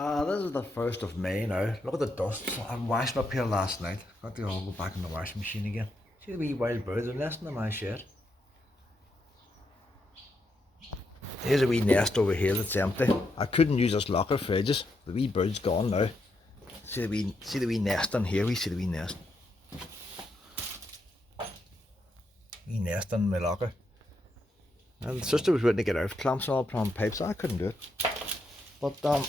This is the 1st of May now. Look at the dust. I'm washing up here last night. Got to all go back in the washing machine again. See the wee wild birds are nesting in my shed. Here's a wee nest over here that's empty. I couldn't use this locker for ages. The wee bird's gone now. See the wee nest in here. We see the wee nest. Wee nest in my locker. And the sister was waiting to get earth clamps and all from pipes. So I couldn't do it. But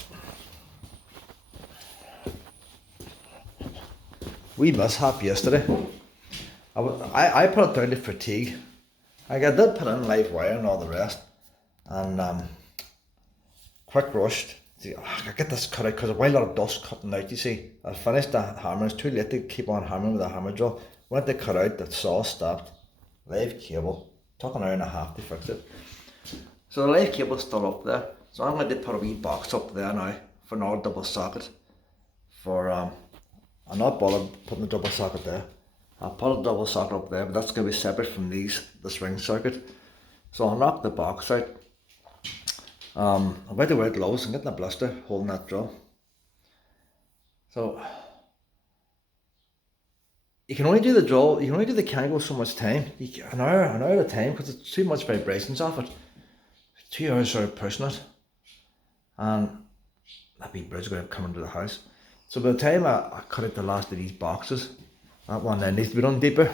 wee mishap yesterday. I put it down to fatigue. Like I did put in live wire and all the rest, and quick rushed. I get this cut out because a while lot of dust cutting out. You see, I finished the hammer. It's too late to keep on hammering with a hammer drill. Went to cut out, the saw stopped. Live cable. Took an hour and a half to fix it. So the live cable's still up there. So I'm going to put a wee box up there now for another double socket. I'm not bothered putting the double socket there. I'll put a double socket up there, but that's going to be separate from this ring circuit. So I'll knock the box out. I'm about to wear gloves and getting a blister holding that drill. So you can only do the drill, you can only do the cable so much time. An hour at a time, because it's too much vibrations off it. 2 hours sort of pushing it. And that wee bird's going to come into the house. So by the time I cut out the last of these boxes, that one then needs to be done deeper.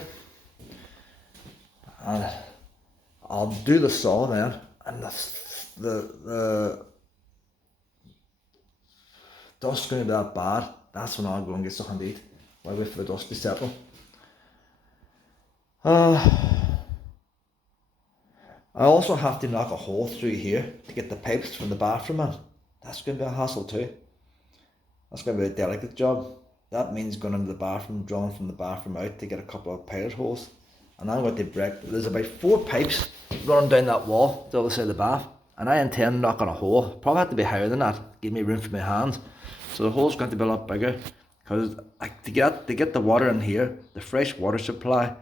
And I'll do the saw then, and the dust's going to be that bad. That's when I'll go and get something to eat while I wait for the dust to settle. I also have to knock a hole through here to get the pipes from the bathroom in. That's going to be a hassle too. That's going to be a delicate job. That means going into the bathroom, drawing from the bathroom out to get a couple of pilot holes. And I'm going to break, there's about 4 pipes running down that wall to the other side of the bath. And I intend knocking a hole. Probably have to be higher than that, give me room for my hands. So the hole's going to be a lot bigger. Because to get the water in here, the fresh water supply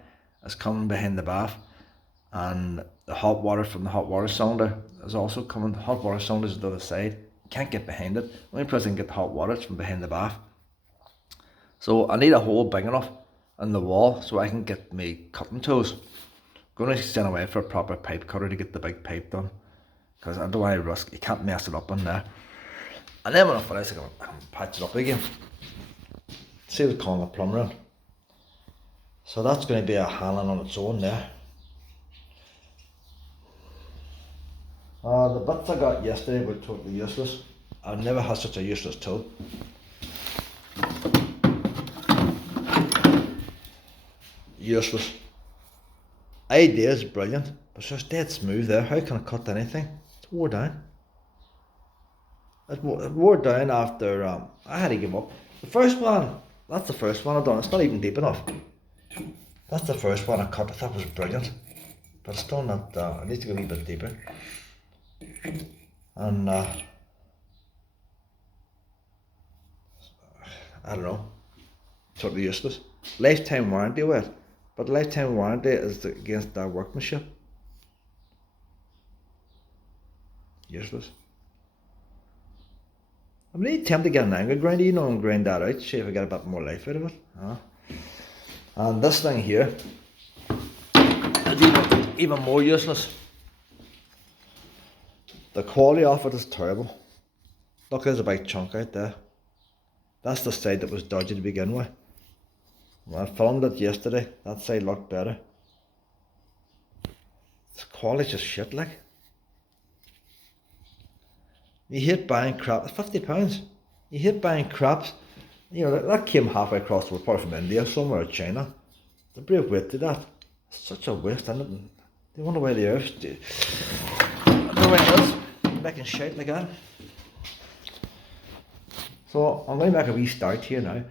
is coming behind the bath. And the hot water from the hot water cylinder is also coming. The hot water cylinder is the other side. You can't get behind it. The only place I can get the hot water is from behind the bath. So I need a hole big enough in the wall so I can get my cutting tools. I'm going to send away for a proper pipe cutter to get the big pipe done. Because I don't want to risk, you can't mess it up in there. And then when I finish, I can patch it up again. See what's calling a plumber in. So that's going to be a handling on its own there. The bits I got yesterday were totally useless. I've never had such a useless tool. Useless. Idea is brilliant, but it's just dead smooth there. How can I cut anything? It's wore down. It wore down after I had to give up. The first one, that's the first one I've done. It's not even deep enough. That's the first one I cut. I thought was brilliant, but it's still not. I need to go a wee bit deeper. And I don't know. Totally useless. Lifetime warranty with it. But lifetime warranty is against their workmanship. Useless. I'm really tempted to get an angle grinder, and grind that out, see if I get a bit more life out of it. And this thing here is even more useless. The quality of it is terrible. Look, there's a big chunk out there. That's the side that was dodgy to begin with. When I filmed it yesterday, that side looked better. The quality's just shit, like. You hate buying crap, it's £50. You hate buying craps. You know, that came halfway across the world, probably from India somewhere, or China. The brave weight to that. It's such a waste, isn't it? They wonder why the earth do. I don't know why it is. Making shit like that. So I'm going to make a wee start here now.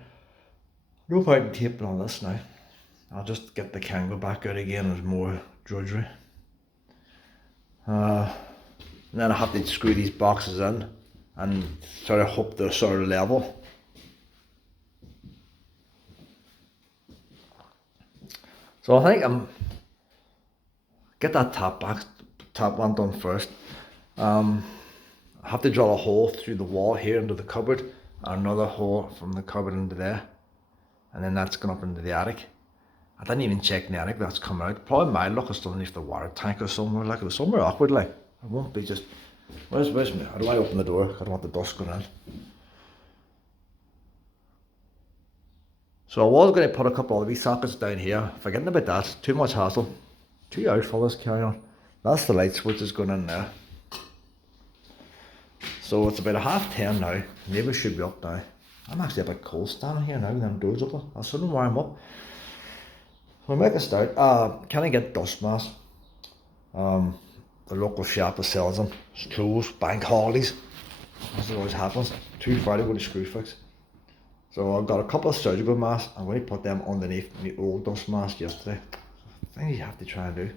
No point in taping on this now. I'll just get the Kango back out again. There's more drudgery. And then I have to screw these boxes in and sort of hope they're sort of level. So I think I'm get that top one done first. I have to drill a hole through the wall here into the cupboard, and another hole from the cupboard into there, and then that's going up into the attic. I didn't even check in the attic, that's coming out. Probably my luck is still underneath the water tank or somewhere, like it was somewhere awkward, like. It won't be just, where's me? How do I open the door? I don't want the dust going in. So I was going to put a couple of wee sockets down here, forgetting about that, too much hassle. 2 hours for this carry on. That's the light switch is going in there. So it's about 10:30 now, neighbours should be up now. I'm actually a bit cold standing here now with them doors open. I'll soon warm up. We'll make a start. Can I get dust masks? The local shop that sells them. It's closed, bank holidays. As it always happens. Too far to go to Screwfix. So I've got a couple of surgical masks. I'm going to put them underneath my old dust mask yesterday. I think you have to try and do.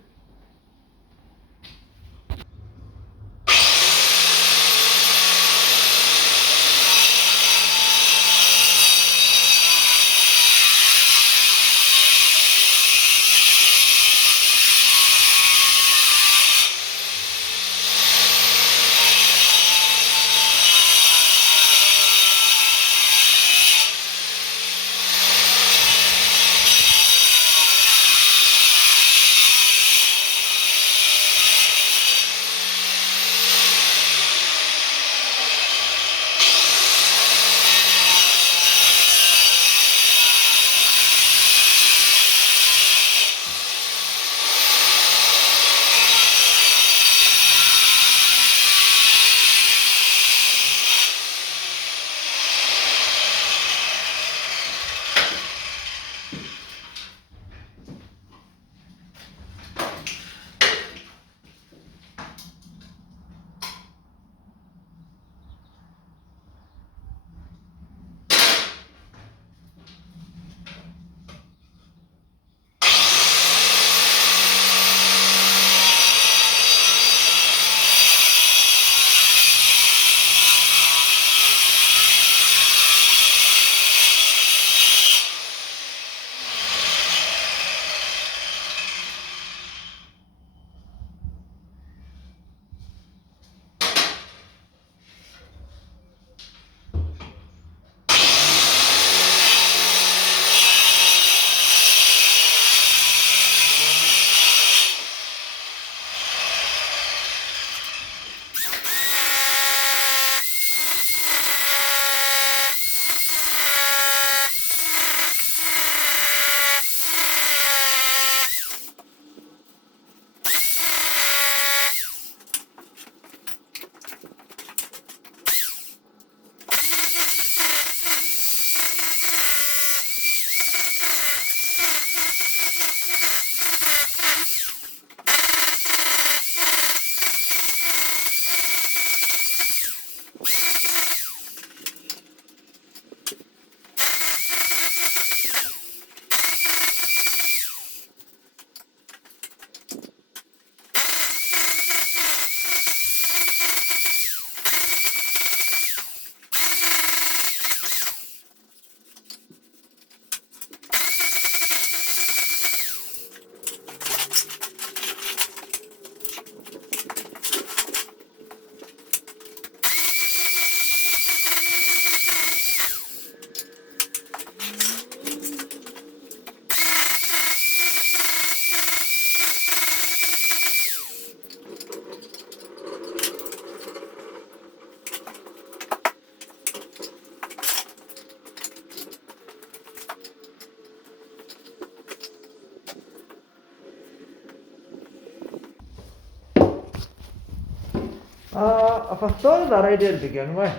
If I thought of that idea to begin with,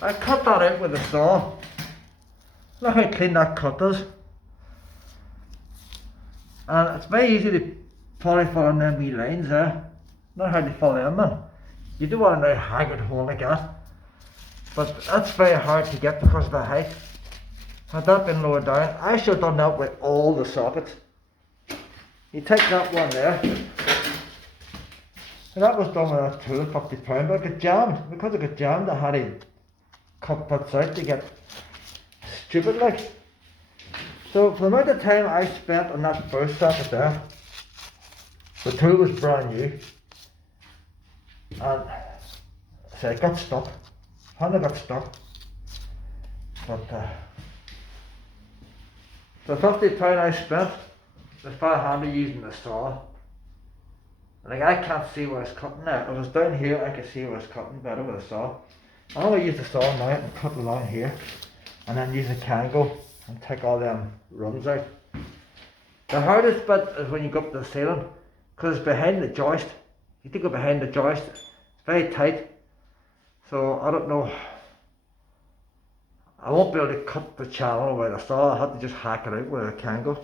I cut that out with a saw. Look how clean that cut is. And it's very easy to probably fill in them wee lines there. Not hard to fill them in. You do want a nice haggard hole like that. But that's very hard to get because of the height. Had that been lowered down, I should have done that with all the sockets. You take that one there, and that was done with a tool, £50, but it got jammed. Because it got jammed, I had to cut bits out to get stupid like. So for the amount of time I spent on that first socket there, The tool was brand new, and so it got stuck. Handle got stuck, but the £50 I spent was for handle using the saw. Like, I can't see where it's cutting now. If I was down here, I could see where it's cutting better with a saw. I'm going to use the saw now and cut along here, and then use a Kango and take all them runs out. The hardest bit is when you go up to the ceiling, because it's behind the joist. You have to go behind the joist. It's very tight. So I don't know. I won't be able to cut the channel with a saw. I have to just hack it out with a Kango.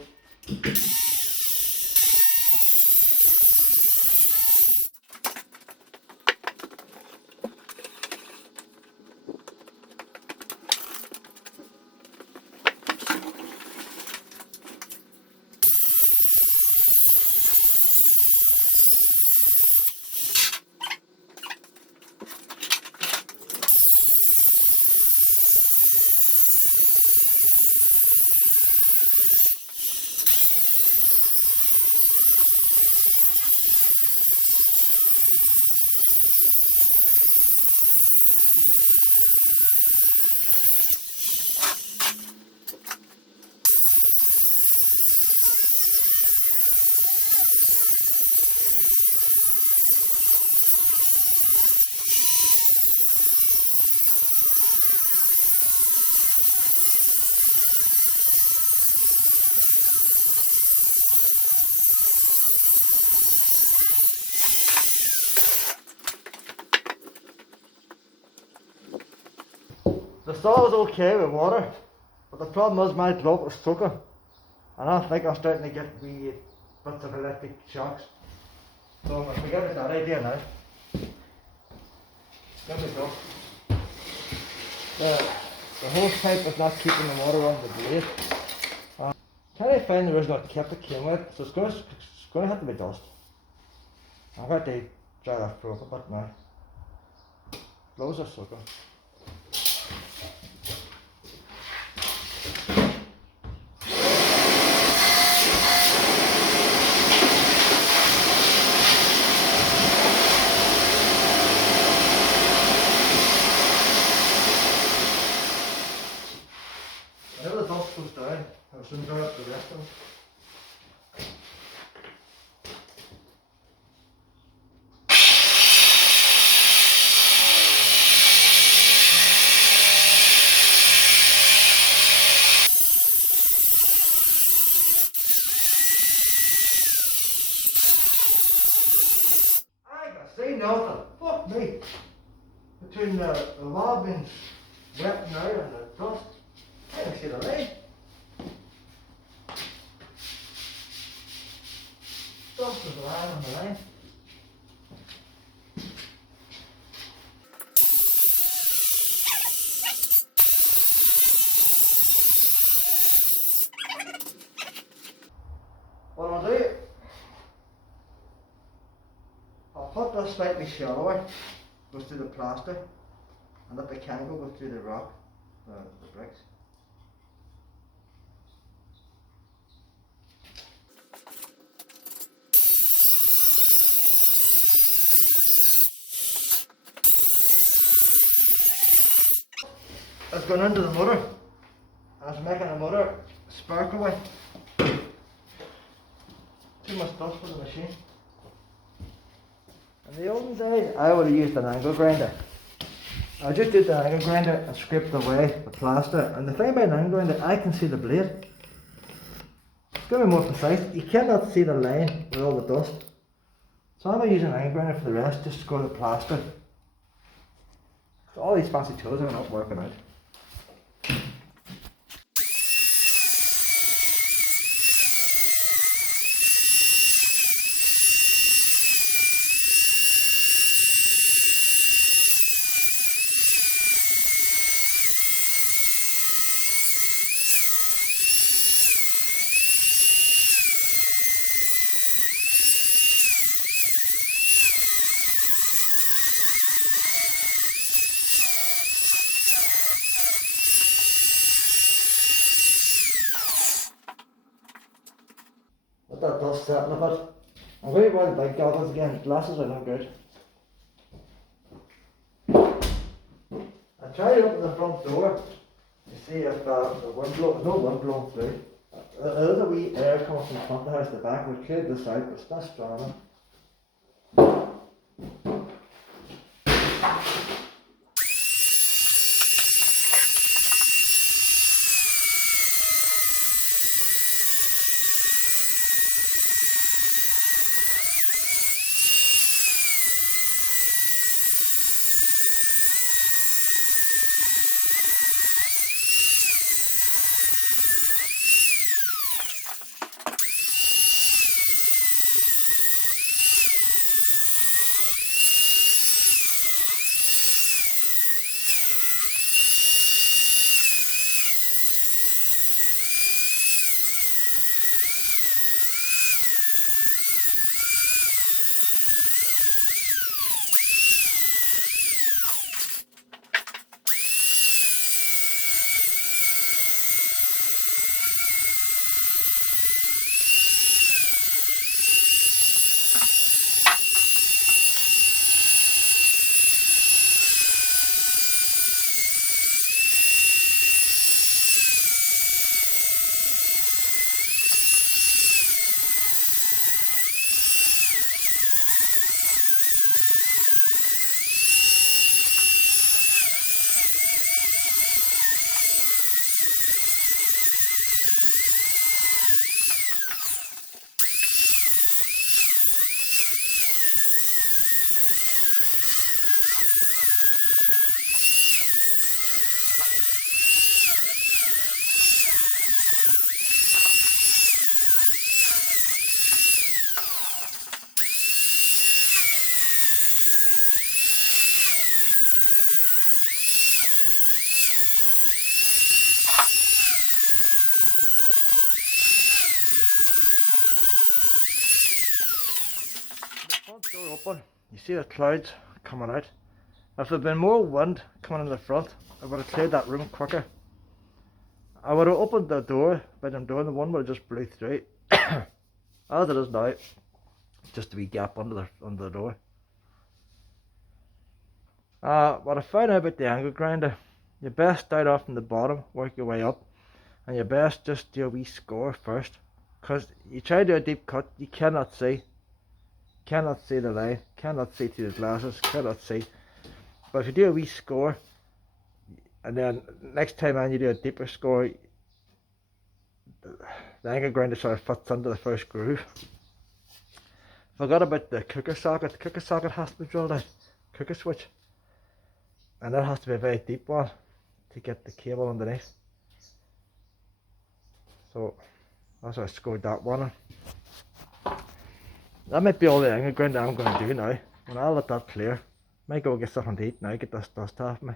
The saw was okay with water, but the problem was my glove was soaking, and I think I'm starting to get wee bits of electric shocks. So I forget about that idea now. There we go. The hose pipe is not keeping the water on the blade. Trying to find the original kit that came with, so it's going to have to be dust. I've got to dry that through a bit now. Gloves are soaking. Whenever the dust goes down, I'll soon dry up the rest of them. I can see nothing. Fuck me. Between the wall being wet now and the dust, I can see the line. Dust is lying on the line. What I'll do, I'll put this slightly shallower, go through the plaster, and let the Kango go through the rock, the bricks. It's gone into the motor, and it's making the motor spark away. Too much dust for the machine. In the olden days, I would have used an angle grinder. I just did the angle grinder and scraped away the plaster. And the thing about an angle grinder, I can see the blade. It's going to be more precise. You cannot see the line with all the dust. So I'm going to use an angle grinder for the rest, just to go to the plaster. So all these fancy tools are not working out. Let that dust settle a bit. I'll go buy the big goggles again. The glasses are no good. I tried to open the front door to see if the wind blow, no wind blowing through. There's a wee air coming from the front of the house to the back. We cleared this out, but it's not strong enough. Front door open, you see the clouds coming out. If there had been more wind coming in the front, I would have cleared that room quicker. I would have opened the door, bedroom door, and the wind would have just blew through. As it is now, just a wee gap under the door. What I found out about the angle grinder, you best start off from the bottom, work your way up, and you best just do a wee score first. Because you try to do a deep cut, you cannot see. Cannot see the line, cannot see through the glasses, cannot see. But if you do a wee score, and then next time on you do a deeper score, the angle grinder sort of fits under the first groove. Forgot about the cooker socket. The cooker socket has to be drilled out, cooker switch, and that has to be a very deep one to get the cable underneath. So that's why I scored that one in. That might be all the angle grinder I'm going to do now. When I let that clear, might go get something to eat now, get this dust off me.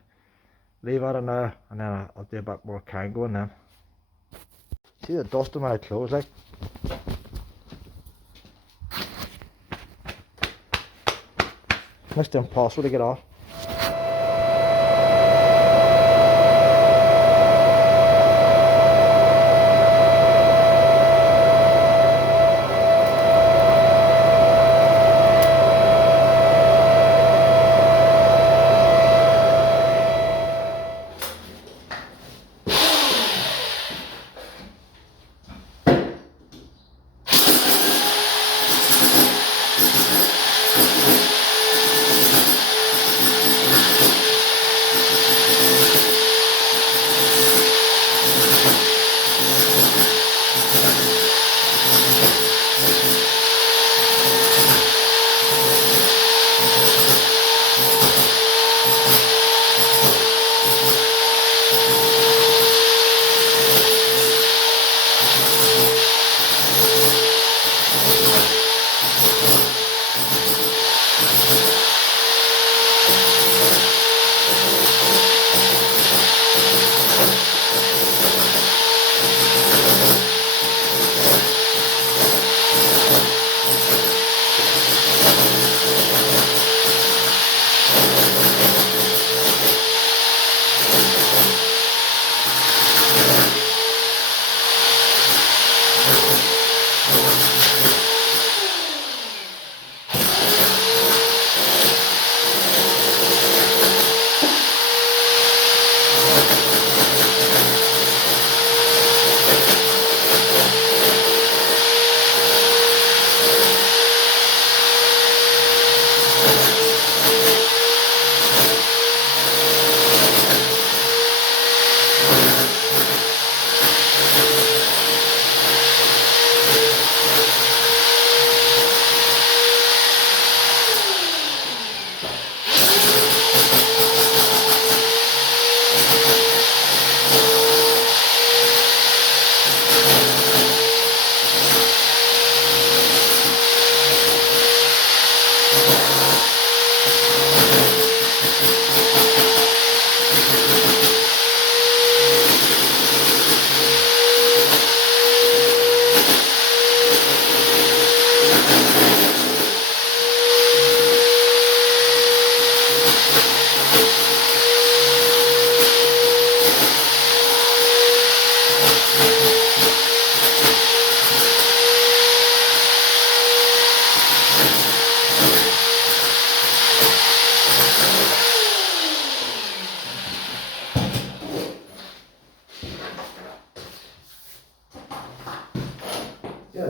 Leave that in there, and then I'll do a bit more going then. See the dust on my clothes, like? Next to impossible to get off.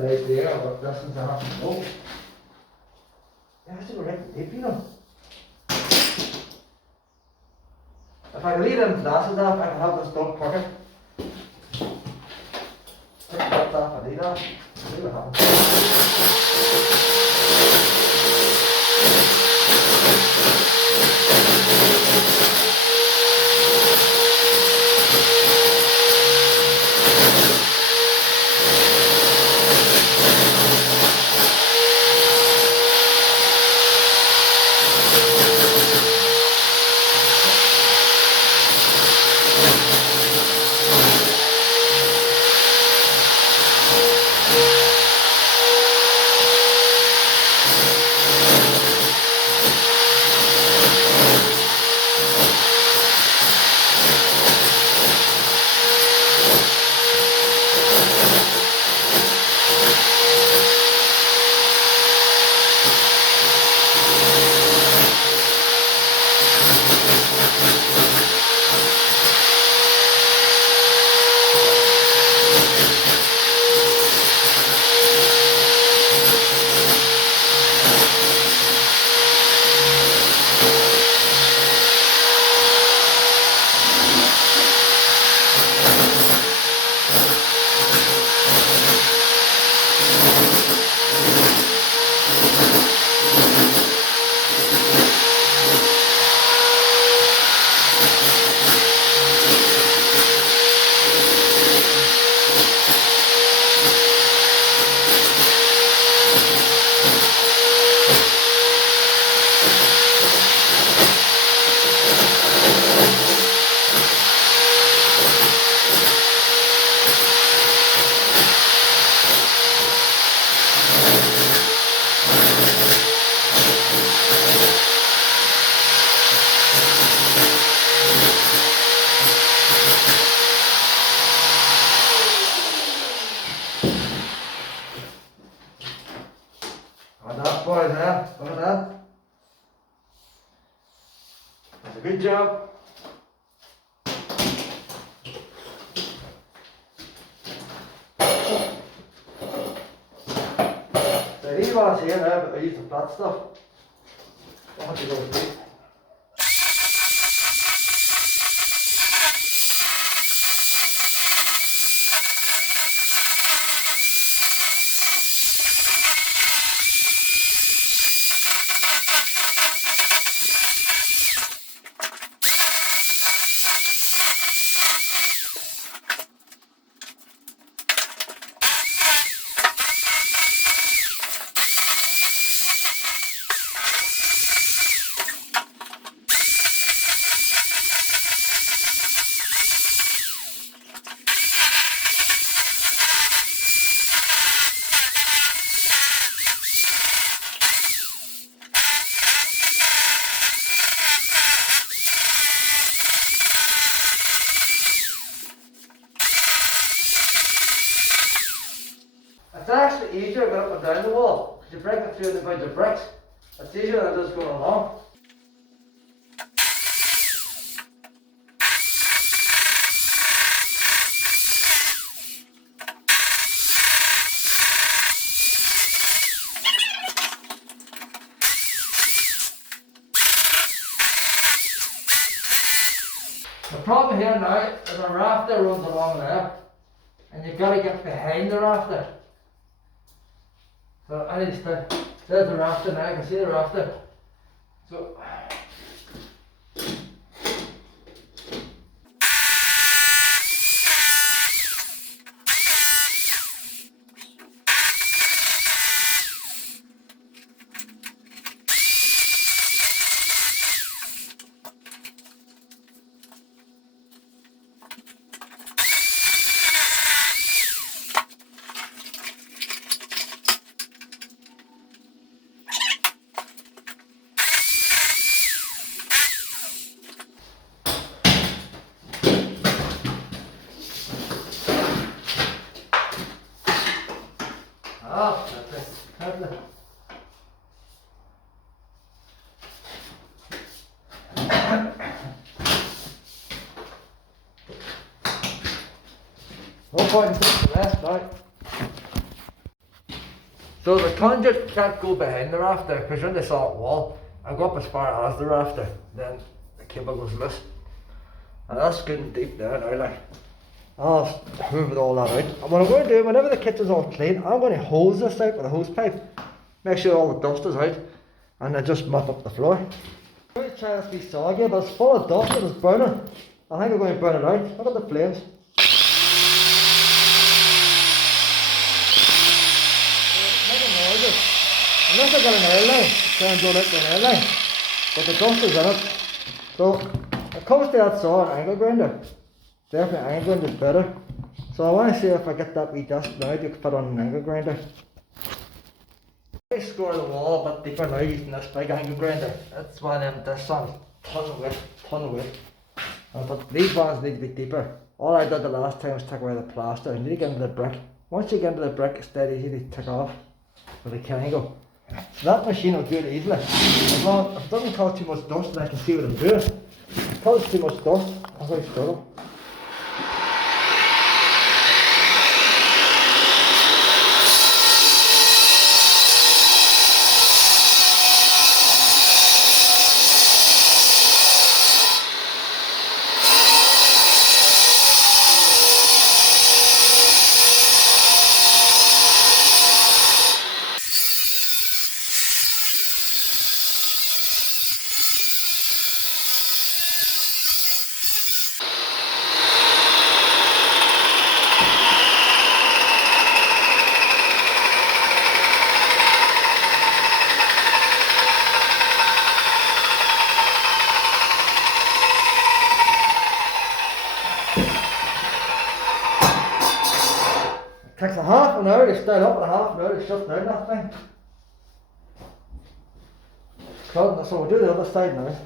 the idea of what distance I have to go. Yeah, it's right deep, you know. If I leave them glasses off, I can have this dog pocket. Take that off, I need that. See what happens. Boys, huh? Look at that. That's a good job. So these ones here now, but I use the flat stuff. I have to go with these. It's actually easier to get up and down the wall, because you break it through by the bricks. It's easier than just going along. The problem here now is a rafter runs along there, and you've got to get behind the rafter. So I need to there's the rafter now, I can see the rafter. So that's it. No point in putting the rest out. So the conduit can't go behind the rafter because you're in the solid wall. I go up as far as the rafter, then the cable goes loose. And that's good and deep there now, like. I'll hoover all that out. And what I'm going to do, whenever the kitchen's all clean, I'm going to hose this out with a hose pipe. Make sure all the dust is out. And then just mop up the floor. I'm going to try this be soggy, but it's full of dust and it's burning. I think I'm going to burn it out. Look at the flames. Unless I get an air line, try and blow out the air line. But the dust is in it. So it comes to that saw and angle grinder. Definitely angle grinder is better. So I want to see if I get that wee dust now to put on an angle grinder. I score the wall a bit deeper now using this big angle grinder. That's one of them, this one, ton of weight. But these ones need to be deeper. All I did the last time was take away the plaster. You need to get into the brick. Once you get into the brick, it's dead easy to take off with a triangle. So that machine will do it easily. As long as it doesn't cause too much dust and I can see what I'm doing. If it causes too much dust, I will struggle. It takes a half an hour to start up and a half an hour to shut down that thing. So we'll do the other side now.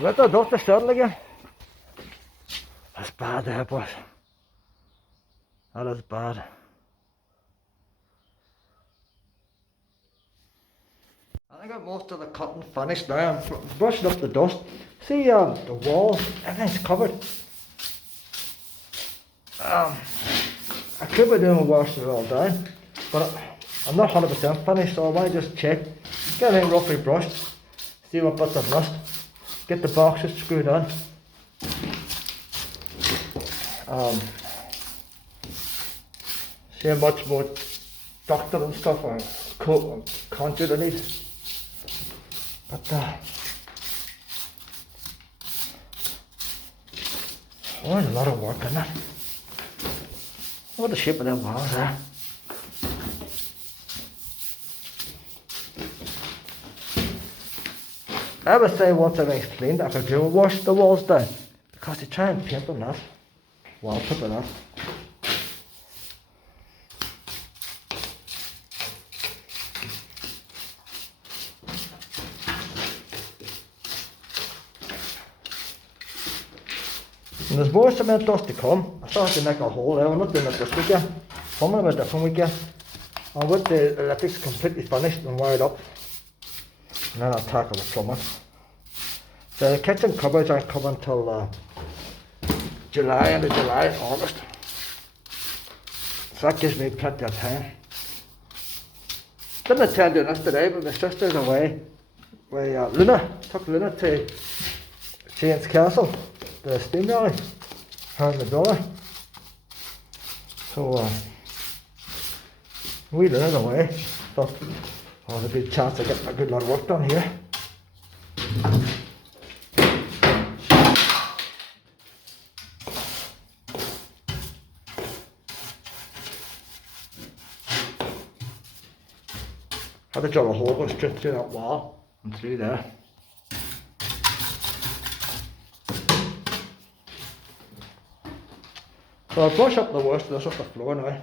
Let the dust settle again. That's bad there, boys. That is bad. I got most of the cutting finished now. I'm brushing up the dust. See the walls, everything's covered. I could be doing washing it all down, but I'm not 100% finished, so I want to just check. Get everything roughly brushed, see what bits I've missed. Get the boxes screwed on. See how much more ductile and stuff or conduit I need. But there's a lot of work in it. Look at the shape of them walls there. I would say once everything's cleaned, I could dual wash the walls down because they try and paint them that. Wallpaper that. And there's more cement dust to come. I still have to make a hole there. I'm not doing it this weekend. Coming about a different weekend. I'll get the electrics completely finished and wired up. And then I'll tackle the plumbing. The kitchen cupboards aren't coming until July, end of July, August. So that gives me plenty of time. Didn't intend doing this today, but my sister's away. Luna, took Luna to Shane's Castle, the steam rally, her and my brother. So we Luna's away. Thought, there'd be a chance of getting a good lot of work done here. Had to drill a hole going straight through that wall and through there. So I'll brush up the worst of this off the floor now.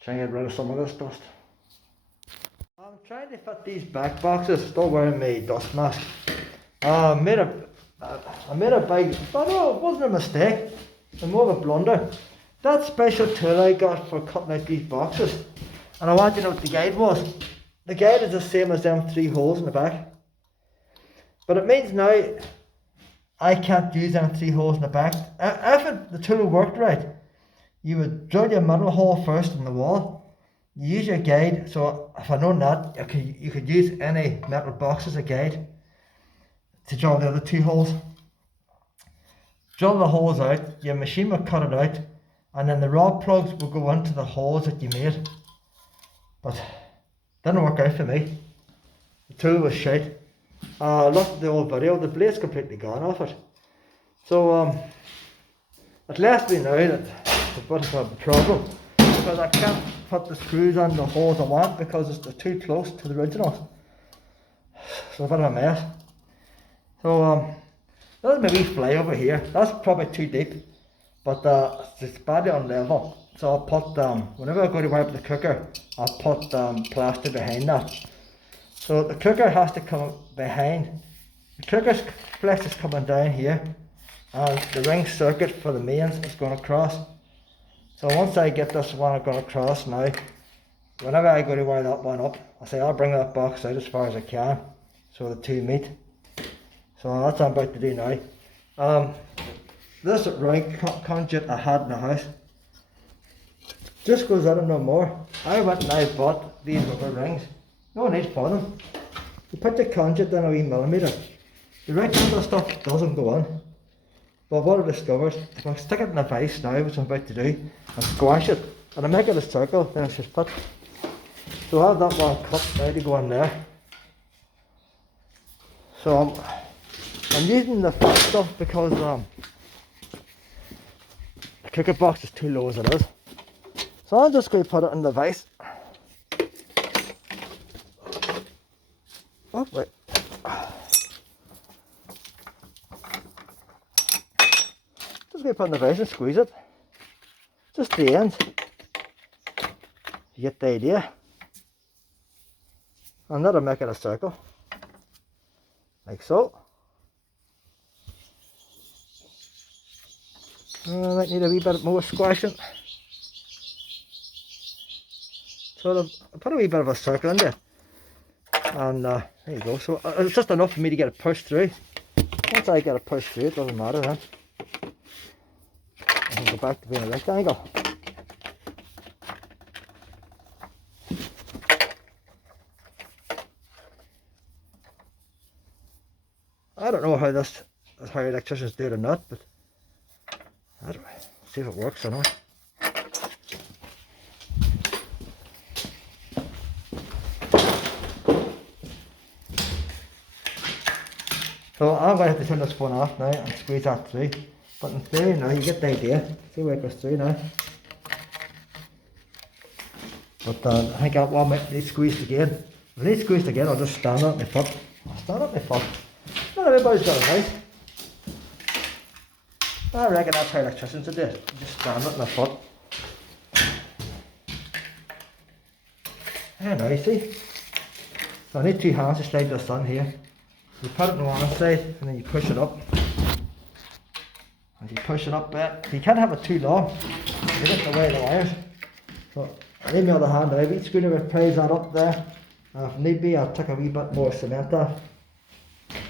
Try and get rid of some of this dust. I'm trying to fit these back boxes, still wearing my dust mask. I made a big, but no, it wasn't a mistake, it was more of a blunder. That special tool I got for cutting out these boxes, and I want you to know what the guide was. The guide is the same as them 3 holes in the back. But it means now I can't use them 3 holes in the back. If the tool worked right, you would drill your middle hole first in the wall. You use your guide, so if I known that, you could use any metal box as a guide to drill the other 2 holes. Drill the holes out, your machine will cut it out, and then the rod plugs will go into the holes that you made. But didn't work out for me. The tool was shite. Looked at the old video, the blade's completely gone off it. So it left me now that it's a bit of a problem, because I can't put the screws on the holes I want because they're too close to the original. So a bit of a mess. So there's my wee fly over here. That's probably too deep, but it's badly on level. So I'll put whenever I go to wipe the cooker, I'll put plaster behind that. So the cooker has to come behind. The cooker's flex is coming down here, and the ring circuit for the mains is going across. So once I get this one going across now, whenever I go to wire that one up, I say I'll bring that box out as far as I can, so the 2 meet. So that's what I'm about to do now. This ring conduit I had in the house just goes out no more. I went and I bought these rubber rings. No need for them. You put the conduit in a wee millimetre. The rectangular stuff doesn't go on. But what I discovered, if I stick it in a vise now, which I'm about to do, and squash it, and I make it a circle, then it's just put. So I have that one cut now to go in there. So I'm using the flat stuff because the cooker box is too low as it is. So I'm just going to put it in the vise. Oh wait. Just going to put it in the vise and squeeze it. Just the end. You get the idea. And that'll make it a circle. Like so. I might need a wee bit more squashing. So I'll put a wee bit of a circle in there. And there you go. So it's just enough for me to get it pushed through. Once I get it pushed through, it doesn't matter then. I can go back to being a rectangle. I don't know how electricians do it or not, but I don't know. See if it works or not. So I'm going to have to turn this one off now and squeeze that through. But in theory now, you get the idea. See where it goes through now. But I think that one might need squeezed again. If it needs squeezed again, I'll just stand on my foot. I'll stand on my foot. Not everybody's got a knife. I reckon that's how electricians do it. Just stand on my foot. There now, you see. So I need 2 hands to slide this on here. You put it on one side and then you push it up. As you push it up there, you can't have it too long. You get in the way of the wires. So I need my other hand out. Each screwdriver plays that up there. And if need be, I'll take a wee bit more cement off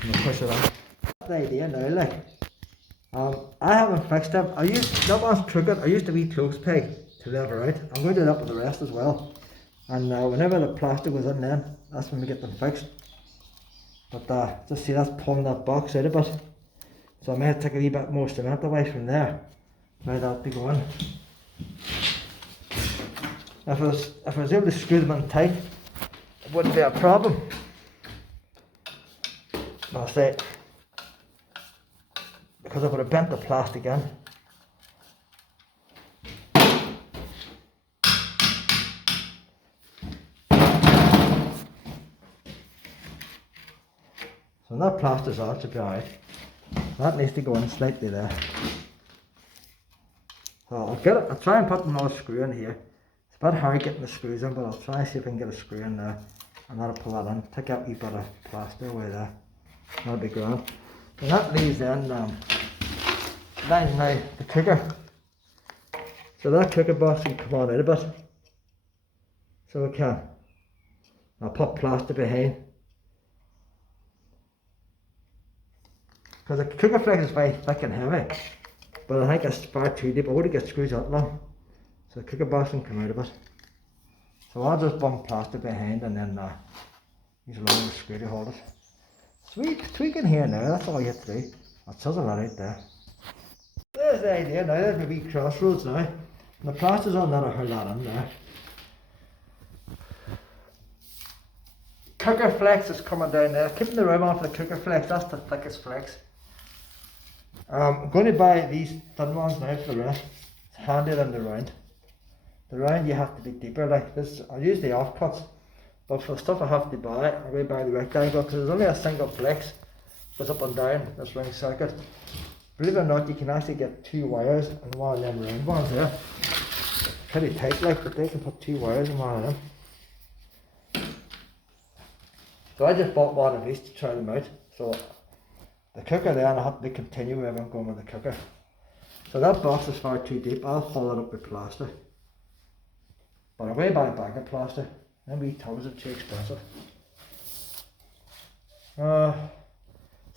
and I'll push it on. That's the idea now, like. I haven't fixed them. That one's crooked. I used a wee close peg to level out. I'm going to do that with the rest as well. And whenever the plastic goes in then, that's when we get them fixed. But just see, that's pulling that box out a bit. So I may have to take a wee bit more cement away from there. Now that'll be going. If I was able to screw them in tight, it wouldn't be a problem. So I say, because I would have bent the plastic in. So that plaster's on, to be alright. That needs to go in slightly there. So I'll try and put another screw in here. It's a bit hard getting the screws in, but I'll try and see if I can get a screw in there. And that'll pull that in. Take out a wee bit of plaster away there. That'll be grand. And that leaves in now the cooker. So that cooker box can come on out a bit. So we can. I'll put plaster behind. Because the cooker flex is very thick and heavy. But I think it's far too deep. I would have got screws out long. So the cooker box can come out a bit. So I'll just bump plaster behind and then use a long screw to hold it. Sweet, tweaking here now, that's all you have to do. I'll chisel that out there. There's the idea now, there's my wee crossroads now. And the plaster's on that, I'll hold that in there. Cooker flex is coming down there. Keeping the room on for the cooker flex, that's the thickest flex. I'm going to buy these thin ones now for the rest. It's handier than the round. The round you have to be deeper like this. I use the offcuts, but for stuff I have to buy, I'm going to buy the rectangle because there's only a single flex that's up and down this ring circuit. Believe it or not, you can actually get 2 wires in one of them round ones there. Pretty tight like, but they can put 2 wires in one of them. So I just bought one of these to try them out. So the cooker there, and I have to continue wherever I'm going with the cooker. So that box is far too deep. I'll fill it up with plaster. But I'm going to buy a bag of plaster. Them wee tubs are too expensive. So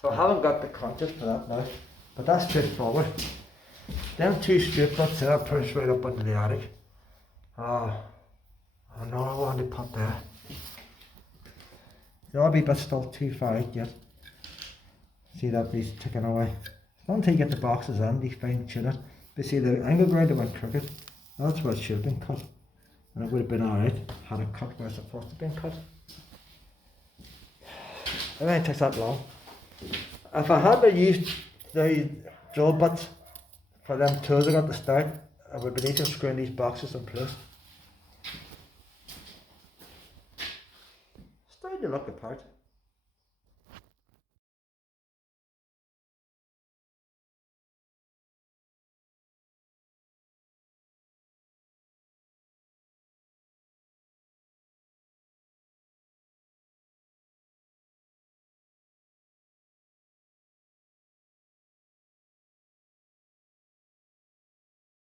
I haven't got the conscious for that now. But that's straightforward. Them 2 straight butts there push right up into the attic. I know I want to put there. The RB bit's still too far out yet. See that piece ticking away. Not until you get the boxes in, you find shit it. But see the angle grinder went crooked. That's where it should have been cut. And it would have been alright had it cut where it's supposed to have been cut. It only takes that long. If I had to use the drill bits for them tools I got to start, I would be easier screwing these boxes in place. Starting to look apart.